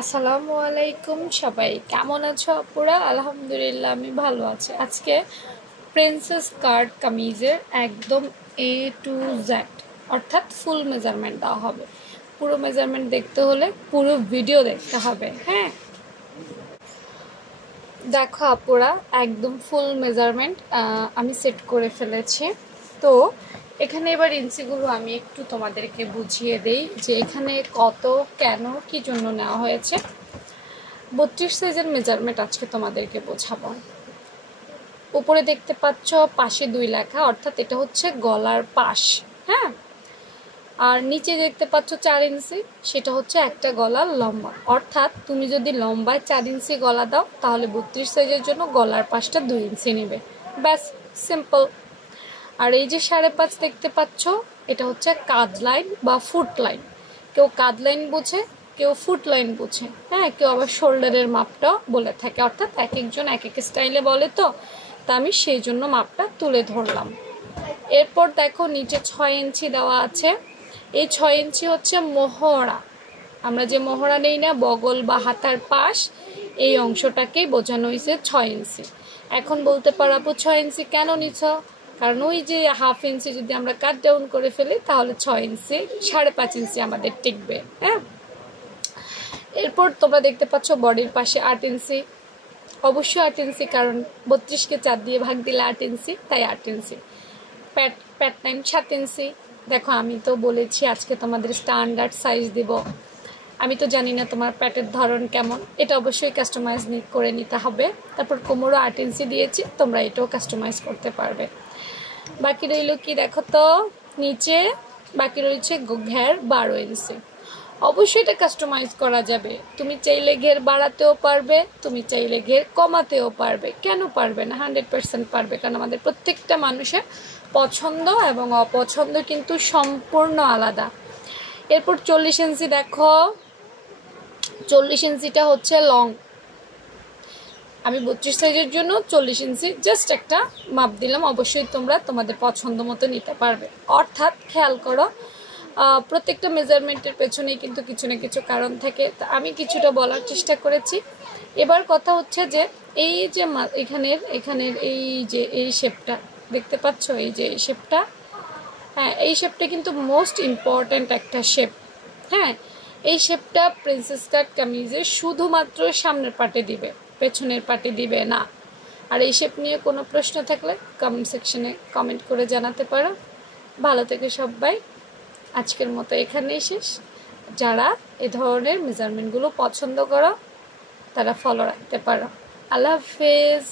আসসালামু আলাইকুম সবাই কেমন আছো আপুরা? আলহামদুলিল্লাহ আমি ভালো আছি। আজকে প্রিন্সেস কাট কামিজের একদম A to Z অর্থাৎ ফুল মেজারমেন্ট দেওয়া হবে। পুরো মেজারমেন্ট দেখতে হলে পুরো ভিডিও দেখতে হবে। হ্যাঁ, দেখো আপুরা, একদম ফুল মেজারমেন্ট আমি সেট করে ফেলেছি। তো এখানে এবার ইঞ্চিগুলো আমি একটু তোমাদেরকে বুঝিয়ে দেই যে এখানে কত, কেন, কি জন্য নেওয়া হয়েছে। 32 সাইজের মেজারমেন্ট আজকে তোমাদেরকে বোঝাবো। উপরে দেখতে পাচ্ছ পাশে 2 লেখা, অর্থাৎ এটা হচ্ছে গলার পাশ। হ্যাঁ, আর নিচে দেখতে পাচ্ছ 4 ইঞ্চি, সেটা হচ্ছে একটা গলার লম্বা। অর্থাৎ তুমি যদি লম্বায় 4 ইঞ্চি গলা দাও তাহলে 32 সাইজের জন্য গলার পাশটা 2 ইঞ্চি নেবে। ব্যাস, সিম্পল। আর এই যে 5.5 দেখতে পাচ্ছ, এটা হচ্ছে কাঁধ লাইন বা ফুট লাইন। কেউ কাঁধ লাইন বোঝে, কেউ ফুট লাইন বোঝে। হ্যাঁ, কেউ আবার শোল্ডারের মাপটাও বলে থাকে, অর্থাৎ এক একজন এক এক স্টাইলে বলে। তো তা আমি সেই জন্য মাপটা তুলে ধরলাম। এরপর দেখো নিচে 6 ইঞ্চি দেওয়া আছে। এই 6 ইঞ্চি হচ্ছে মোহরা। আমরা যে মোহরা নেই না, বগল বা হাতার পাশ, এই অংশটাকেই বোঝানো হয়েছে 6 ইঞ্চি। এখন বলতে পারবো 6 ইঞ্চি কেন নিছ? কারণ ওই যে হাফ ইঞ্চি যদি আমরা কাট ডাউন করে ফেলি তাহলে 6 ইঞ্চি, 5.5 ইঞ্চি আমাদের টিকবে। হ্যাঁ, এরপর তোমরা দেখতে পাচ্ছ বডির পাশে 8 ইঞ্চি। অবশ্যই 8 ইঞ্চি, কারণ 32কে 4 দিয়ে ভাগ দিলে 8 ইঞ্চি, তাই 8 ইঞ্চি। প্যাট লাইন 7 ইঞ্চি। দেখো আমি তো বলেছি আজকে তোমাদের স্ট্যান্ডার্ড সাইজ দিব। আমি তো জানি না তোমার প্যাটের ধরন কেমন, এটা অবশ্যই কাস্টমাইজ করে নিতে হবে। তারপর কোমরও 8 ইঞ্চি দিয়েছি, তোমরা এটাও কাস্টমাইজ করতে পারবে। বাকি রইল কি দেখো তো, নিচে বাকি রয়েছে ঘের 12 ইঞ্চি। অবশ্যই এটা কাস্টমাইজ করা যাবে। তুমি চাইলে ঘের বাড়াতেও পারবে, তুমি চাইলে ঘের কমাতেও পারবে। কেন পারবে না? 100% পারবে, কারণ আমাদের প্রত্যেকটা মানুষের পছন্দ এবং অপছন্দ কিন্তু সম্পূর্ণ আলাদা। এরপর 40 ইঞ্চি দেখো, 40 ইঞ্চিটা হচ্ছে লং। আমি 32 সাইজের জন্য 40 ইঞ্চি জাস্ট একটা মাপ দিলাম। অবশ্যই তোমরা তোমাদের পছন্দ মতো নিতে পারবে। অর্থাৎ খেয়াল করো, প্রত্যেকটা মেজারমেন্টের পেছনেই কিন্তু কিছু না কিছু কারণ থাকে। তা আমি কিছুটা বলার চেষ্টা করেছি। এবার কথা হচ্ছে যে এই যে এখানের এই শেপটা দেখতে পাচ্ছ, এই যে এই শেপটা, হ্যাঁ এই শেপটা কিন্তু মোস্ট ইম্পর্ট্যান্ট একটা শেপ। হ্যাঁ, এই শেপটা প্রিন্সেস কাট কামিজে শুধুমাত্র সামনের পাটে দিবে, পেছনের পাটে দিবে না। আর এই শেপ নিয়ে কোনো প্রশ্ন থাকলে কমেন্ট সেকশনে কমেন্ট করে জানাতে পারো। ভালো থেকে সবাই, আজকের মতো এখানেই শেষ। যারা এ ধরনের মেজারমেন্টগুলো পছন্দ করো তারা ফলো রাখতে পারো। আল্লাহ হাফেজ।